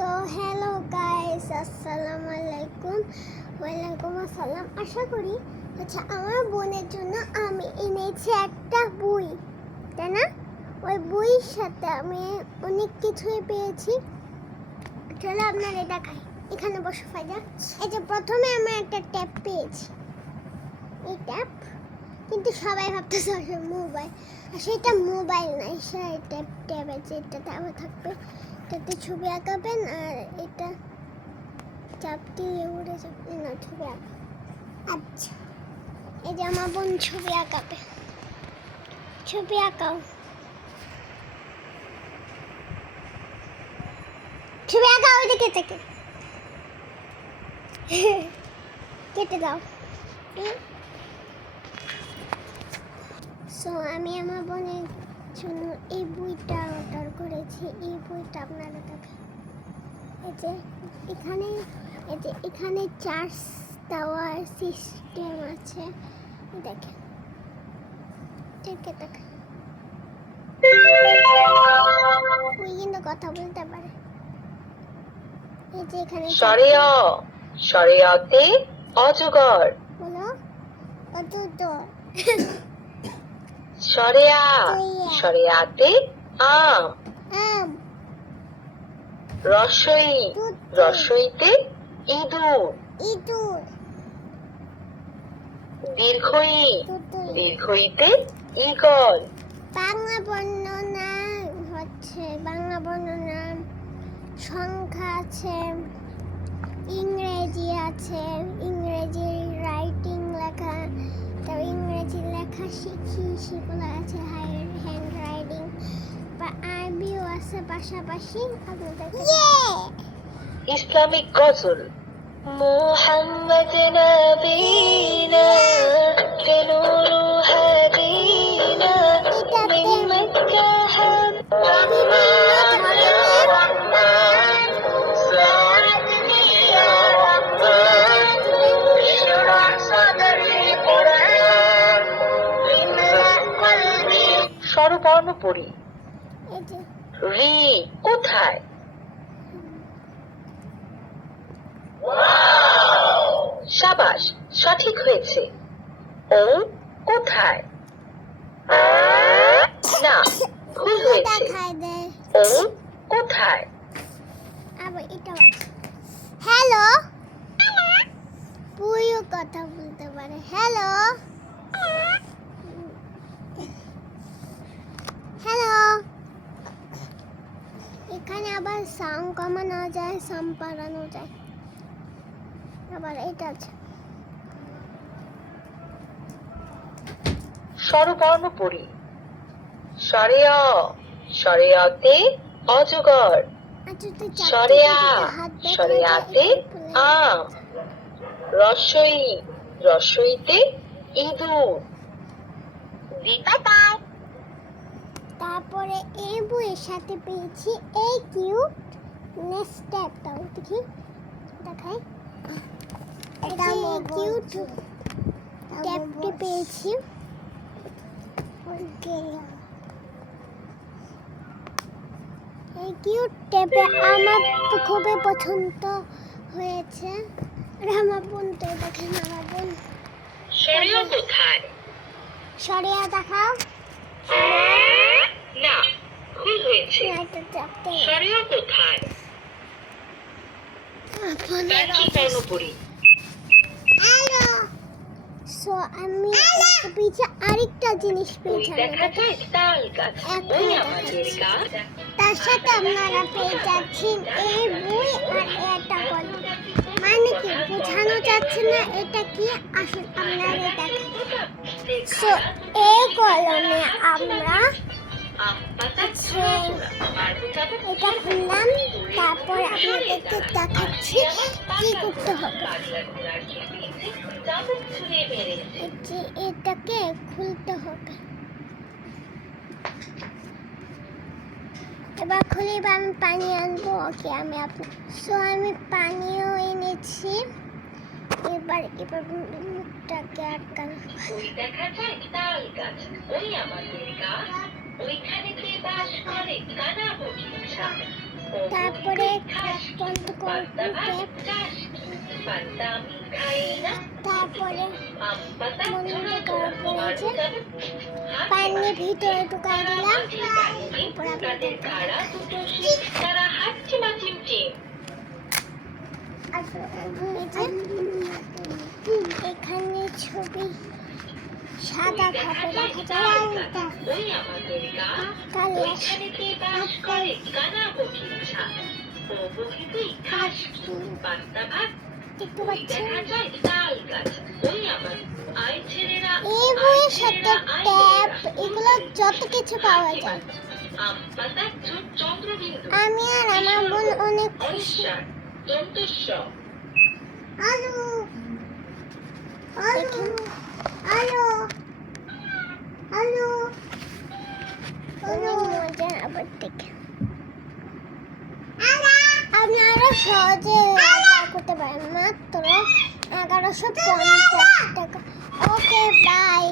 So hello guys, আসসালামু আলাইকুম। ওয়ালাইকুম আসসালাম। আশা করি আমার বোনের জন্য আমি এনেছি একটা বই, তাই না? ওই বইয়ের সাথে আমি অনেক কিছুই পেয়েছি। চলো আপনারা দেখাই। এখানে বসে ফাইজা। এই যে প্রথমে আমি একটা ট্যাব পেয়েছি, এই ট্যাব, কিন্তু সবাই ভাবতেছে মোবাইল, আর সেটা মোবাইল নয়, সেটা ট্যাব আছে। এটা ট্যাবে থাকবে, এটাতে ছবি আঁকাবেন, আর এটা চাপ দিয়ে উড়ে যাবে না ছবি আঁকা। আচ্ছা, এই যে আমার বোন ছবি আঁকাবে, ছবি আঁকাও, ছবি আঁকাও, ওইদিকে থেকে কেটে দাও। সো আমি আমার বোনের জন্য এই বইটা অর্ডার করেছি। এই বইটা আপনারা দেখেন, এই যে এখানে, এই যে এখানে চার্জ দেওয়ার সিস্টেম আছে, দেখেন, দেখেন ওই কিন্তু কথা বলতে পারে। এই যে এখানে শরিয়া, শরিয়াতে অজগর। বলো অজগর। শরিয়া, শরিয়াতে আম। আম। রসই, রসইতে ইঁদুর। ইঁদুর। দীর্ঘই, দীর্ঘইতে ঈগল। বাংলা বর্ণনা বাংলা বর্ণনা সংখ্যা আছে, ইংরেজি আছে, ইংরেজি রাইটিং লেখা, তারপর ইংরেজি লেখা শিখি সেগুলো আছে, হ্যান্ড রাইটিং, বা আরবিও আছে পাশাপাশি। আপনাদের ইসলামিক গজল। মুহাম্মদ নবীনা নূরু হাদিনা মিন মক্কা স্বরবর্ণ পড়ি। রি কোথায়? শাবাশ, সঠিক হয়েছে। ও কোথায়? না, ভুল হয়েছে। ও কোথায়? আবার এটা হ্যালো, বইও কথা বলতে পারে। Hello, hello. এখানে আবার সাউন্ড কমানো যায়, সাউন্ড বাড়ানো যায়। আবার এটা আছে। স্বরবর্ণ পড়ি। শরিয়া, শরিয়াতে অজগর। শরিয়া, শরিয়াতে আম। রসই, রসইতে ইঁদুর। তারপরে এই বইয়ের সাথে পেয়েছি এই কিউট নেক্সট ট্যাবটাও দেখি, দেখাই। এটা কিউট ট্যাবটি পেয়েছি। এই কিউট ট্যাবে আমার তো খুবই পছন্দ হয়েছে। আর আমার বোন তো দেখেন, আমার বোন। শরিয়া কোথায়? শরিয়া দেখাও। না, ভুল হয়েছে। শরিয়া কোথায়? বর্ণ পড়ি। হ্যালো। সো আমি পিছে আরেকটা জিনিস পেয়েছি, তাল গাছ, ওই আমাদের গাছ। তার সাথে আপনারা পেয়ে যাচ্ছেন এই বই আর এটা গল্প। মানে কি বোঝানো যাচ্ছে না এটা কি, আসলে আপনারা দেখেন। সো এই কলমে আমরা এটা খুললাম, তারপর আপনাদেরকে দেখাচ্ছি কি করতে হবে। এটাকে খুলতে হবে। এবার খুলে আমি পানি আনবো। ওকে, আমি আমি পানিও এনেছি। এবার মুখটাকে আটকানো। দেখা যায় তাল গাছ, ওই আমাদের গাছ। ওইখানে বাস করে কানাবগিচা। তারপরে বন্ধ পান্তা ভাত করতে চাস পান্তা আমি খাই না তারপরে আম পাতা বন্ধ ঝোড়ো করার তোড়া পরে যে আলু কাবু পানির ভিতরে ঢুকাই দিলাম তারা তাদের খাড়া দুটো শিং তারা হাঁটছে মা চিমচিম এখানে ছবি সাদা ভাবে দেখা যায় ওই আমাদের গা কালে ওইখানেতে বাস করে কানা বকির ছাদ ও বকি তুই খাস কি? পান্তা ভাত দেখতে ওই পাচ্ছেন দেখা যায় তাল গাছ ওই আমার আয় ছেলেরা এই বইয়ের সাথে ট্যাপ এগুলো যত কিছু পাওয়া যায় আম পাতা চন্দ্রবিন্দু আমি আর আমার বোন অনেক খুশি অনিশ্চার দন্তস্ব আলু আলু আলু আলু অনেক মজা আবার দেখে আপনারা সহজে অর্ডার করতে পারেন মাত্র 1150 টাকা ওকে বাই